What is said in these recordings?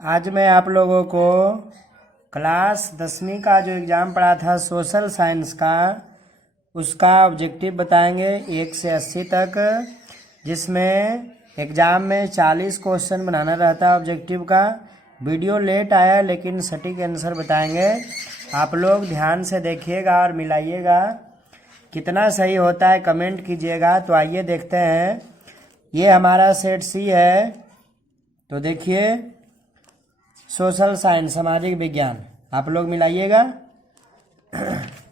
आज मैं आप लोगों को क्लास 10वीं का जो एग्ज़ाम पढ़ा था सोशल साइंस का, उसका ऑब्जेक्टिव बताएंगे 1 से 80 तक, जिसमें एग्ज़ाम में 40 क्वेश्चन बनाना रहता है ऑब्जेक्टिव का। वीडियो लेट आया लेकिन सटीक आंसर बताएंगे। आप लोग ध्यान से देखिएगा और मिलाइएगा, कितना सही होता है कमेंट कीजिएगा। तो आइए देखते हैं। ये हमारा सेट सी है, तो देखिए सोशल साइंस सामाजिक विज्ञान, आप लोग मिलाइएगा।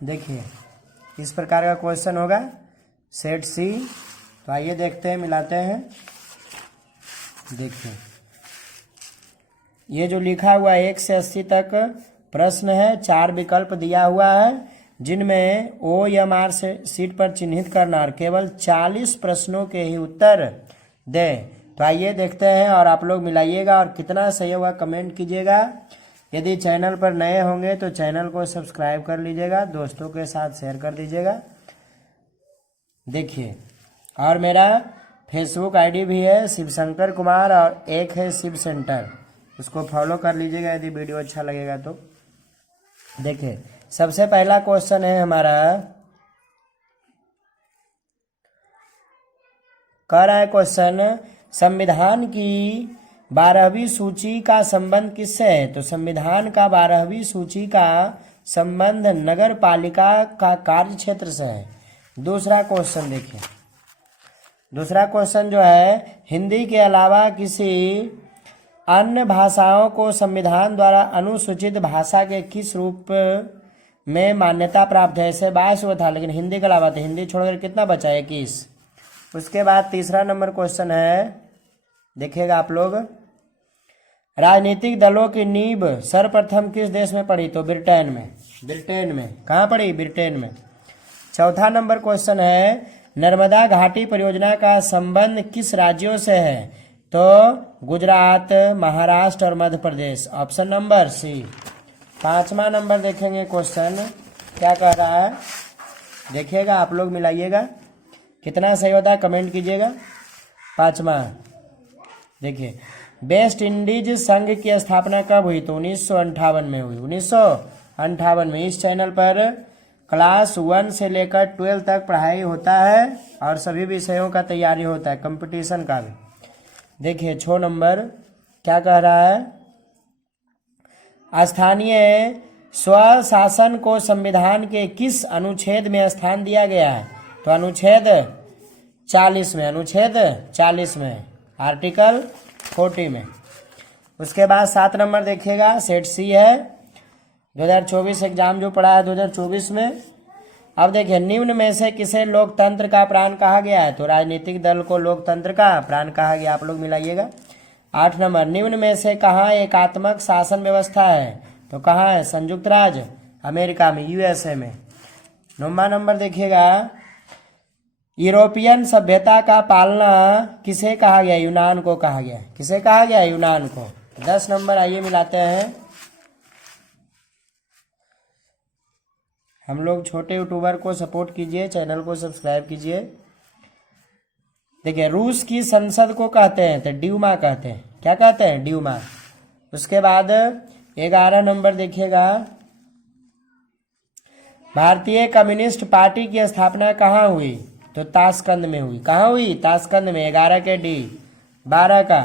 देखिए इस प्रकार का क्वेश्चन होगा सेट सी। तो आइए देखते हैं, मिलाते हैं। देखिए ये जो लिखा हुआ 1 से 80 तक प्रश्न है, 4 विकल्प दिया हुआ है जिनमें OMR से सीट पर चिन्हित करना और केवल 40 प्रश्नों के ही उत्तर दे। तो आइए देखते हैं और आप लोग मिलाइएगा और कितना सही होगा कमेंट कीजिएगा। यदि चैनल पर नए होंगे तो चैनल को सब्सक्राइब कर लीजिएगा, दोस्तों के साथ शेयर कर दीजिएगा। देखिए, और मेरा फेसबुक आईडी भी है शिवशंकर कुमार और एक है शिव सेंटर, उसको फॉलो कर लीजिएगा यदि वीडियो अच्छा लगेगा तो। देखिए सबसे पहला क्वेश्चन है हमारा, कह रहा है क्वेश्चन, संविधान की 12वीं सूची का संबंध किससे है? तो संविधान का 12वीं सूची का संबंध नगर पालिका का कार्य क्षेत्र से है। दूसरा क्वेश्चन देखिए, दूसरा क्वेश्चन जो है, हिंदी के अलावा किसी अन्य भाषाओं को संविधान द्वारा अनुसूचित भाषा के किस रूप में मान्यता प्राप्त है? ऐसे 22 था, लेकिन हिंदी के अलावा तो हिंदी छोड़कर कितना बचा है? 21। उसके बाद तीसरा नंबर क्वेश्चन है, देखिएगा आप लोग, राजनीतिक दलों की नींव सर्वप्रथम किस देश में पड़ी? तो ब्रिटेन में। ब्रिटेन में कहाँ पड़ी? ब्रिटेन में। चौथा नंबर क्वेश्चन है, नर्मदा घाटी परियोजना का संबंध किस राज्यों से है? तो गुजरात, महाराष्ट्र और Madhya Pradesh, option number C. पांचवा नंबर देखेंगे क्वेश्चन क्या कह रहा है, देखिएगा आप लोग मिलाइएगा, कितना सही होता है कमेंट कीजिएगा। पांचवा देखिए, वेस्ट इंडीज संघ की स्थापना कब हुई? तो 1958 में हुई। 1958 में। इस चैनल पर क्लास 1 से लेकर 12 तक पढ़ाई होता है और सभी विषयों का तैयारी होता है, कंपटीशन का भी। देखिए 6 नंबर क्या कह रहा है, स्थानीय स्वशासन को संविधान के किस अनुच्छेद में स्थान दिया गया है? तो अनुच्छेद 40 में। अनुच्छेद 40 में, आर्टिकल 40 में। उसके बाद 7 नंबर देखिएगा, सेट सी है, 2024 एग्जाम जो पढ़ा है 2024 में। अब देखिए, निम्न में से किसे लोकतंत्र का प्राण कहा गया है? तो राजनीतिक दल को लोकतंत्र का प्राण कहा गया, आप लोग मिलाइएगा। 8 नंबर, निम्न में से कहाँ एकात्मक शासन व्यवस्था है? तो कहाँ है? संयुक्त राज्य अमेरिका में, USA में। 9वां नंबर देखिएगा, यूरोपियन सभ्यता का पालना किसे कहा गया? यूनान को कहा गया। किसे कहा गया? यूनान को। 10 नंबर आइए मिलाते हैं। हम लोग छोटे यूट्यूबर को सपोर्ट कीजिए, चैनल को सब्सक्राइब कीजिए। देखिए, रूस की संसद को कहते हैं तो ड्यूमा कहते हैं। क्या कहते हैं? ड्यूमा। उसके बाद 11 नंबर देखिएगा, भारतीय कम्युनिस्ट पार्टी की स्थापना कहाँ हुई? तो ताशकंद में हुई। कहाँ हुई? ताशकंद में। 11 के डी। 12 का,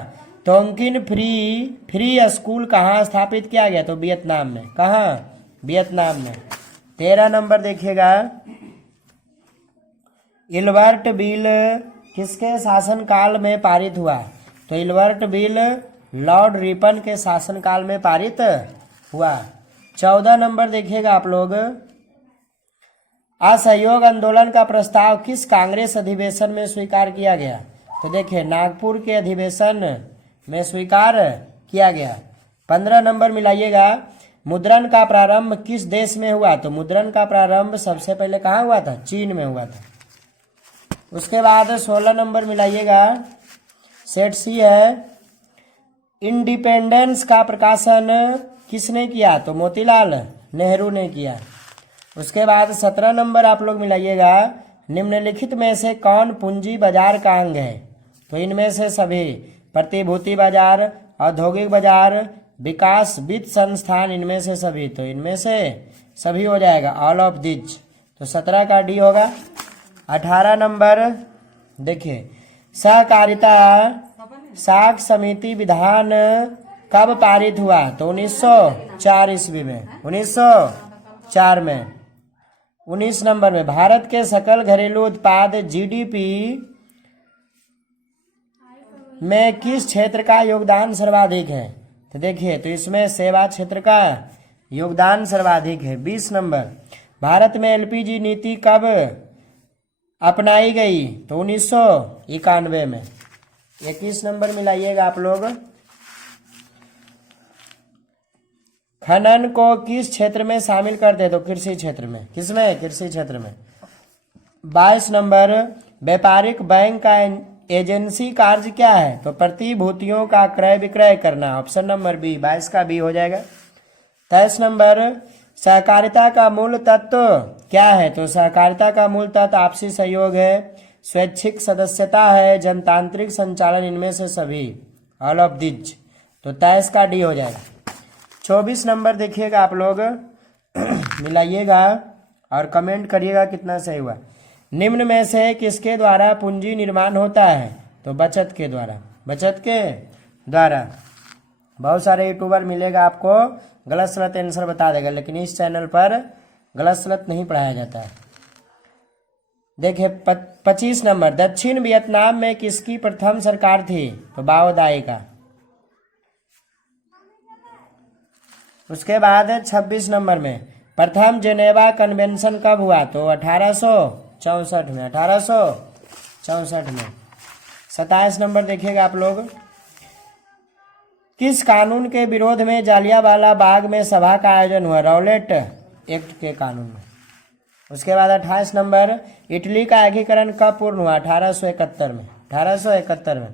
तोंकिन फ्री स्कूल कहाँ स्थापित किया गया? तो वियतनाम में। कहाँ? वियतनाम में। 13 नंबर देखिएगा, इल्बर्ट बिल किसके शासनकाल में पारित हुआ? तो इल्बर्ट बिल लॉर्ड रिपन के शासनकाल में पारित हुआ। 14 नंबर देखिएगा आप लोग, असहयोग आंदोलन का प्रस्ताव किस कांग्रेस अधिवेशन में स्वीकार किया गया? तो देखिए, नागपुर के अधिवेशन में स्वीकार किया गया। 15 नंबर मिलाइएगा, मुद्रण का प्रारंभ किस देश में हुआ? तो मुद्रण का प्रारंभ सबसे पहले कहाँ हुआ था? चीन में हुआ था। उसके बाद 16 नंबर मिलाइएगा, सेट सी है, इंडिपेंडेंस का प्रकाशन किसने किया? तो मोतीलाल नेहरू ने किया। उसके बाद 17 नंबर आप लोग मिलाइएगा, निम्नलिखित में से कौन पूंजी बाजार का अंग है? तो इनमें से सभी, प्रतिभूति बाजार, औद्योगिक बाजार, विकास वित्त संस्थान, इनमें से सभी, तो इनमें से सभी हो जाएगा, ऑल ऑफ दिस। तो 17 का डी होगा। 18 नंबर देखिए, सहकारिता साख समिति विधान कब पारित हुआ? तो 1904 ईस्वी में, 1904 में। 19 नंबर में, भारत के सकल घरेलू उत्पाद जीडीपी में किस क्षेत्र का योगदान सर्वाधिक है? तो देखिए, तो इसमें सेवा क्षेत्र का योगदान सर्वाधिक है। 20 नंबर, भारत में एलपीजी नीति कब अपनाई गई? तो 1991 में। 21 नंबर मिलाइएगा आप लोग। खनन को किस क्षेत्र में शामिल करते? तो कृषि क्षेत्र में। किसमें? कृषि क्षेत्र में। 22 नंबर, व्यापारिक बैंक का एजेंसी कार्य क्या है? तो प्रतिभूतियों का क्रय विक्रय करना, ऑप्शन नंबर बी। 22 का बी हो जाएगा। 23 नंबर, सहकारिता का मूल तत्व क्या है? तो सहकारिता का मूल तत्व आपसी सहयोग है, स्वैच्छिक सदस्यता है, जनतांत्रिक संचालन, इनमें से सभी, ऑल ऑफ दिस। तो 23 का डी हो जाएगा। 24 नंबर देखिएगा आप लोग, मिलाइएगा और कमेंट करिएगा कितना सही हुआ। निम्न में से किसके द्वारा पूंजी निर्माण होता है? तो बचत के द्वारा। बचत के द्वारा। बहुत सारे यूट्यूबर मिलेगा आपको गलत सलत आंसर बता देगा, लेकिन इस चैनल पर गलत सलत नहीं पढ़ाया जाता है। देखिए 25 नंबर, दक्षिण वियतनाम में किसकी प्रथम सरकार थी? तो बाओ दाई का। उसके बाद 26 नंबर में, प्रथम जेनेवा कन्वेंशन कब हुआ? तो 1864 में, 1864 में। 27 नंबर देखिएगा आप लोग, किस कानून के विरोध में जालियांवाला बाग में सभा का आयोजन हुआ? रॉलेट एक्ट के कानून में। उसके बाद 28 नंबर, इटली का एकीकरण कब पूर्ण हुआ? 1871 में, 1871 में।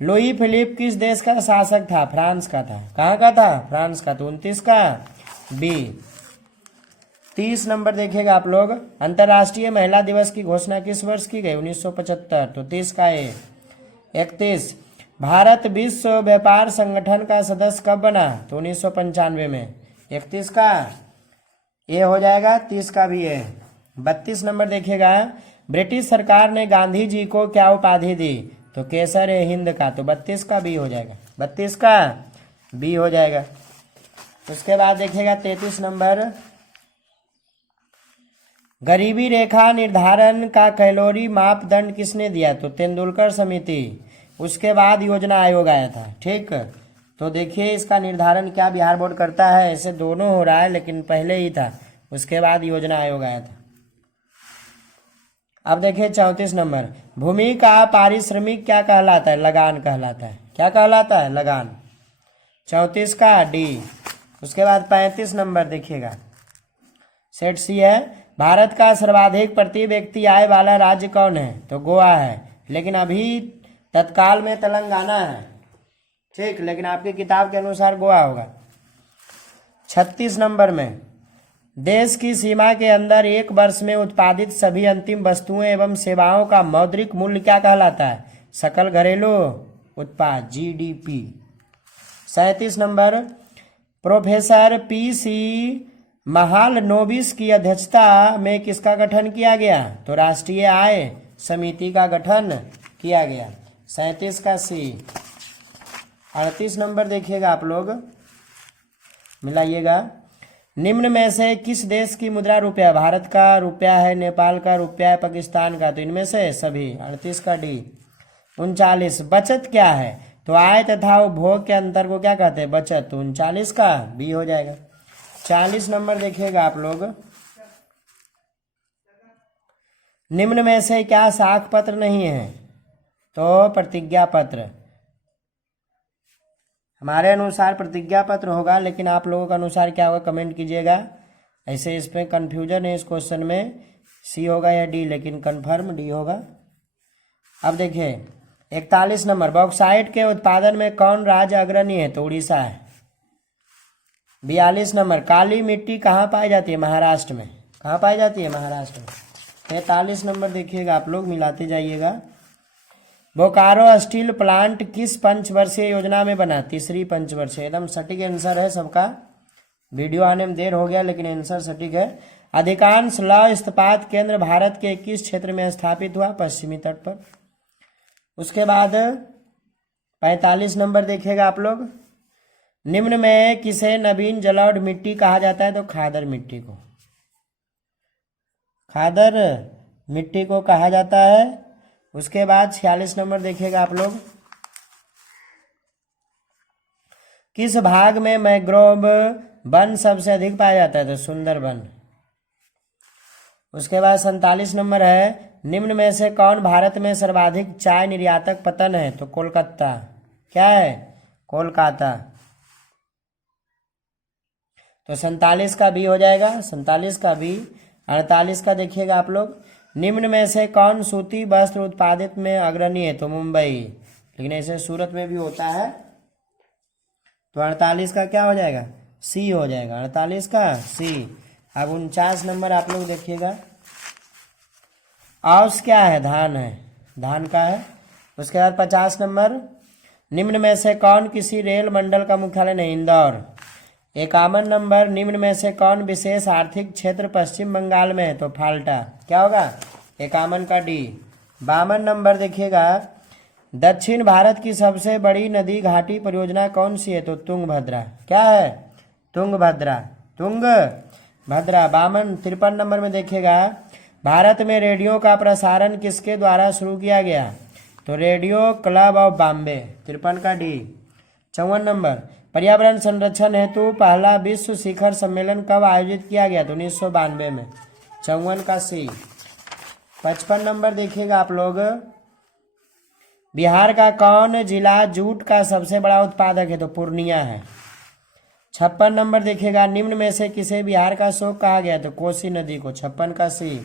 लुई फिलिप किस देश का शासक था? फ्रांस का था। कहाँ का था? फ्रांस का। तो 29 का बी। 30 नंबर देखिएगा आप लोग, अंतर्राष्ट्रीय महिला दिवस की घोषणा किस वर्ष की गई? 1975। तो 30 का ए। 31, भारत विश्व व्यापार संगठन का सदस्य कब बना? तो 1995 में। 31 का ए हो जाएगा। 30 का भी ए। 32 नंबर देखिएगा, ब्रिटिश सरकार ने गांधी जी को क्या उपाधि दी? तो केसर ए हिंद का। तो 32 का बी हो जाएगा। 32 का बी हो जाएगा। उसके बाद देखिएगा 33 नंबर, गरीबी रेखा निर्धारण का कैलोरी मापदंड किसने दिया? तो तेंदुलकर समिति। उसके बाद योजना आयोग आया था। ठीक, तो देखिए इसका निर्धारण क्या बिहार बोर्ड करता है। ऐसे दोनों हो रहा है, लेकिन पहले ही था, उसके बाद योजना आयोग आया था। अब देखिए 34 नंबर, भूमि का पारिश्रमिक क्या कहलाता है? लगान कहलाता है। क्या कहलाता है? लगान। 34 का डी। उसके बाद 35 नंबर देखिएगा, सेट सी है, भारत का सर्वाधिक प्रति व्यक्ति आय वाला राज्य कौन है? तो गोवा है, लेकिन अभी तत्काल में तेलंगाना है। ठीक, लेकिन आपकी किताब के अनुसार गोवा होगा। 36 नंबर में, देश की सीमा के अंदर एक वर्ष में उत्पादित सभी अंतिम वस्तुएं एवं सेवाओं का मौद्रिक मूल्य क्या कहलाता है? सकल घरेलू उत्पाद, GDP. 37 number, professor PC Mahalanobis की अध्यक्षता में किसका गठन किया गया? तो राष्ट्रीय आय समिति का गठन किया गया। 37 का सी। 38 नंबर देखिएगा आप लोग, मिलाइएगा, निम्न में से किस देश की मुद्रा रुपया? भारत का रुपया है, नेपाल का रुपया है, पाकिस्तान का। तो इनमें से सभी। 38 का डी। 39, बचत क्या है? तो आय तथा उपभोग के अंतर को क्या कहते हैं? बचत। तो 39 का बी हो जाएगा। 40 नंबर देखिएगा आप लोग, निम्न में से क्या साख पत्र नहीं है? तो प्रतिज्ञा पत्र। हमारे अनुसार प्रतिज्ञा पत्र होगा, लेकिन आप लोगों के अनुसार क्या होगा कमेंट कीजिएगा। ऐसे इस पे कंफ्यूजन है इस क्वेश्चन में, सी होगा या डी, लेकिन कंफर्म डी होगा। अब देखिए 41 नंबर, बॉक्साइट के उत्पादन में कौन राज्य अग्रणी है? तो उड़ीसा है। 42 नंबर, काली मिट्टी कहाँ पाई जाती है? महाराष्ट्र में। कहाँ पाई जाती है? महाराष्ट्र में। 43 नंबर देखिएगा आप लोग, मिलाते जाइएगा, बोकारो स्टील प्लांट किस पंचवर्षीय योजना में बना? तीसरी पंचवर्षीय। एकदम सटीक आंसर है सबका। वीडियो आने में देर हो गया लेकिन आंसर सटीक है। अधिकांश लौह इस्पात केंद्र भारत के किस क्षेत्र में स्थापित हुआ? पश्चिमी तट पर। उसके बाद 45 नंबर देखिएगा आप लोग। निम्न में किसे नवीन जलौढ़ मिट्टी कहा जाता है? तो खादर मिट्टी को, खादर मिट्टी को कहा जाता है। उसके बाद 46 नंबर देखिएगा आप लोग। किस भाग में मैंग्रोव वन सबसे अधिक पाया जाता है? तो सुंदरबन। उसके बाद 47 नंबर है, निम्न में से कौन भारत में सर्वाधिक चाय निर्यातक पतन है? तो कोलकाता। क्या है? कोलकाता। तो 47 का बी हो जाएगा, 47 का बी। 48 का देखिएगा आप लोग। निम्न में से कौन सूती वस्त्र उत्पादित में अग्रणी है? तो मुंबई, लेकिन ऐसे सूरत में भी होता है। तो 48 का क्या हो जाएगा? सी हो जाएगा। 48 का सी। अब 49 नंबर आप लोग देखिएगा। औस क्या है? धान है, धान का है। उसके बाद 50 नंबर, निम्न में से कौन किसी रेल मंडल का मुख्यालय नहीं? इंदौर। 51 नंबर, निम्न में से कौन विशेष आर्थिक क्षेत्र पश्चिम बंगाल में है? तो फाल्टा। क्या होगा? 51 का डी। 52 नंबर देखिएगा। दक्षिण भारत की सबसे बड़ी नदी घाटी परियोजना कौन सी है? तो तुंगभद्रा। क्या है? तुंगभद्रा, तुंगभद्रा। 53 नंबर में देखिएगा। भारत में रेडियो का प्रसारण किसके द्वारा शुरू किया गया? तो रेडियो क्लब ऑफ बॉम्बे। 53 का डी। 54 नंबर, पर्यावरण संरक्षण हेतु पहला विश्व शिखर सम्मेलन कब आयोजित किया गया? तो 1992 में। 54 का सी। 55 नंबर देखिएगा आप लोग। बिहार का कौन जिला जूट का सबसे बड़ा उत्पादक है? तो पूर्णिया है। 56 नंबर देखिएगा। निम्न में से किसे बिहार का शोक कहा गया? तो कोसी नदी को। 56 का सी।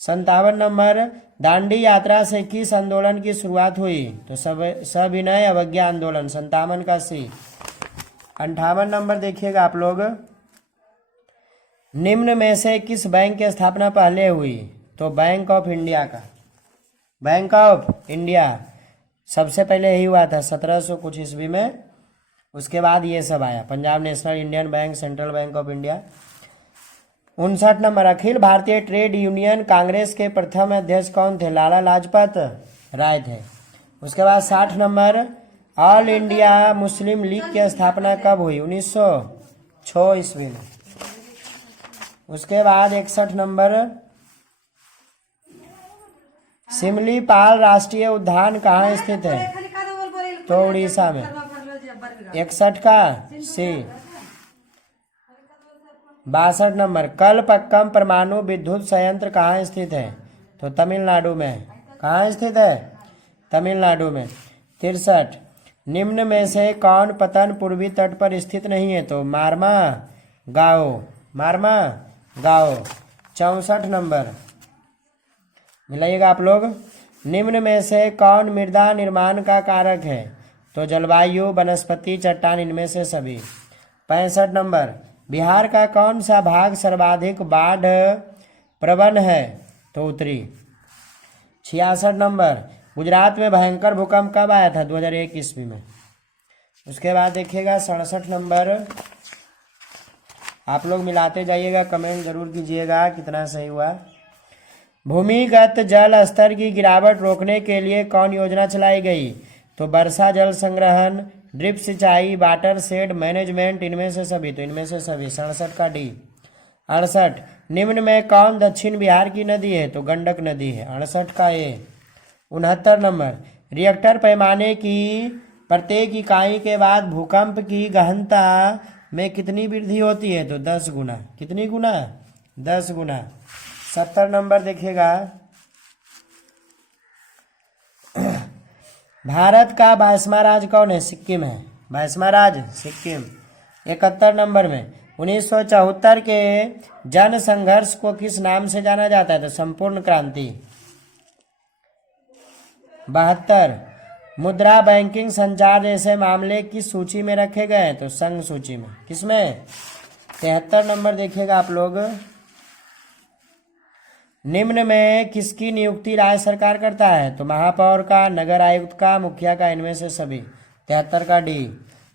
57 नंबर, दांडी यात्रा से किस आंदोलन की शुरुआत हुई? तो सविनय अवज्ञा आंदोलन। 57 का सी। 58 नंबर देखिएगा आप लोग। निम्न में से किस बैंक की स्थापना पहले हुई? तो बैंक ऑफ इंडिया का, बैंक ऑफ इंडिया सबसे पहले ही हुआ था 1700 कुछ ईस्वी में। उसके बाद ये सब आया, Punjab National, Indian Bank, Central Bank of India. 59 number, Akhil Bharatiya Trade union Congress के प्रथम अध्यक्ष कौन थे? लाला लाजपत राय थे। उसके बाद 60 number, all India Muslim league की स्थापना कब हुई? 1906 ईस्वी में। उसके बाद 61 नंबर, सिमलीपाल राष्ट्रीय उद्यान कहाँ स्थित है? तो उड़ीसा में। 61 का सी। 62 नंबर, कलपक्कम परमाणु विद्युत संयंत्र कहाँ स्थित है? तो तमिलनाडु में। कहाँ स्थित है? तमिलनाडु में। 63, निम्न में से कौन पतन पूर्वी तट पर स्थित नहीं है? तो मार्मा गाओ, मार्मा गाओ। 64 नंबर मिलाइएगा आप लोग। निम्न में से कौन मृदा निर्माण का कारक है? तो जलवायु, वनस्पति, चट्टान, इनमें से सभी। 65 नंबर, बिहार का कौन सा भाग सर्वाधिक बाढ़ प्रवण है? तो उत्तरी। 66 नंबर, गुजरात में भयंकर भूकंप कब आया था? 2001 ईस्वी में। उसके बाद देखिएगा 67 नंबर। आप लोग मिलाते जाइएगा, कमेंट जरूर कीजिएगा कितना सही हुआ। भूमिगत जल स्तर की गिरावट रोकने के लिए कौन योजना चलाई गई? तो वर्षा जल संग्रहण, ड्रिप सिंचाई, वाटर शेड मैनेजमेंट, इनमें से सभी। तो इनमें से सभी। 67 का डी। 68, निम्न में कौन दक्षिण बिहार की नदी है? तो गंडक नदी है। 68 का ए। 69 नंबर, रिएक्टर पैमाने की प्रत्येक इकाई के बाद भूकंप की गहनता में कितनी वृद्धि होती है? तो 10 गुना। कितनी गुना? 10 गुना। 70 नंबर देखिएगा। भारत का 22वां राज्य कौन है? सिक्किम है। 22वां राज्य सिक्किम। 71 नंबर में, 1974 के जन संघर्ष को किस नाम से जाना जाता है? तो संपूर्ण क्रांति। 72, मुद्रा, बैंकिंग, संचार जैसे मामले किस सूची में रखे गए हैं? तो संघ सूची में। किसमें? 73 नंबर देखिएगा आप लोग। निम्न में किसकी नियुक्ति राज्य सरकार करता है? तो महापौर का, नगर आयुक्त का, मुखिया का, इनमें से सभी। 73 का डी।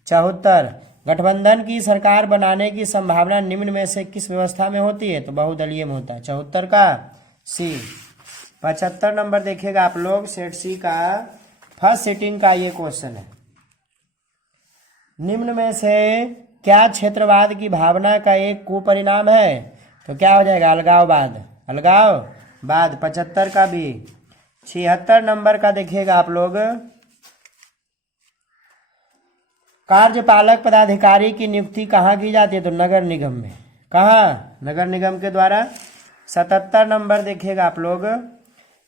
74 गठबंधन की सरकार बनाने की संभावना निम्न में से किस व्यवस्था में होती है? तो बहुदलीय में होता है। 74 का सी। 75 नंबर देखिएगा आप लोग, सेट सी का फर्स्ट सिटिंग का ये क्वेश्चन है। निम्न में से क्या क्षेत्रवाद की भावना का एक कुपरिणाम है? तो क्या हो जाएगा? अलगाववाद। अलगाववाद 75 का भी। 76 नंबर का देखिएगा आप लोग, कार्यपालक पदाधिकारी की नियुक्ति कहाँ की जाती है? तो नगर निगम में। कहाँ? नगर निगम के द्वारा। 77 नंबर देखिएगा आप लोग,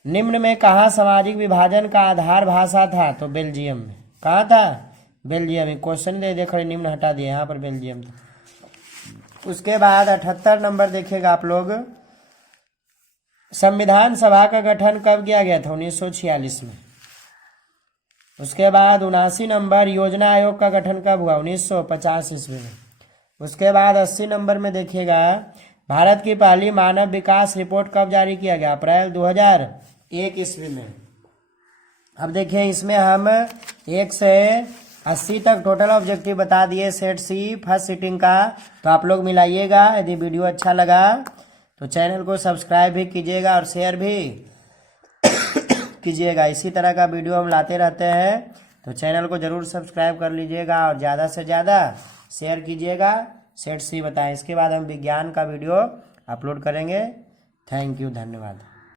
निम्न में कहाँ सामाजिक विभाजन का आधार भाषा था? तो बेल्जियम में। कहाँ था? बेल्जियम में। क्वेश्चन दे खड़े निम्न हटा दिए, यहाँ पर बेल्जियम था। उसके बाद 78 नंबर देखिएगा आप लोग, संविधान सभा का गठन कब किया गया था? 1946 में। उसके बाद 79 नंबर, योजना आयोग का गठन कब हुआ? 1950 ईस्वी में। उसके बाद 80 नंबर में देखिएगा, भारत की पहली मानव विकास रिपोर्ट कब जारी किया गया? अप्रैल 2001 ईस्वी में। अब देखिए इसमें हम 1 से 80 तक टोटल ऑब्जेक्टिव बता दिए सेट सी फर्स्ट सिटिंग का। तो आप लोग मिलाइएगा। यदि वीडियो अच्छा लगा तो चैनल को सब्सक्राइब भी कीजिएगा और शेयर भी कीजिएगा। इसी तरह का वीडियो हम लाते रहते हैं, तो चैनल को जरूर सब्सक्राइब कर लीजिएगा और ज़्यादा से ज़्यादा शेयर कीजिएगा। सेट सी बताएं। इसके बाद हम विज्ञान का वीडियो अपलोड करेंगे। थैंक यू, धन्यवाद।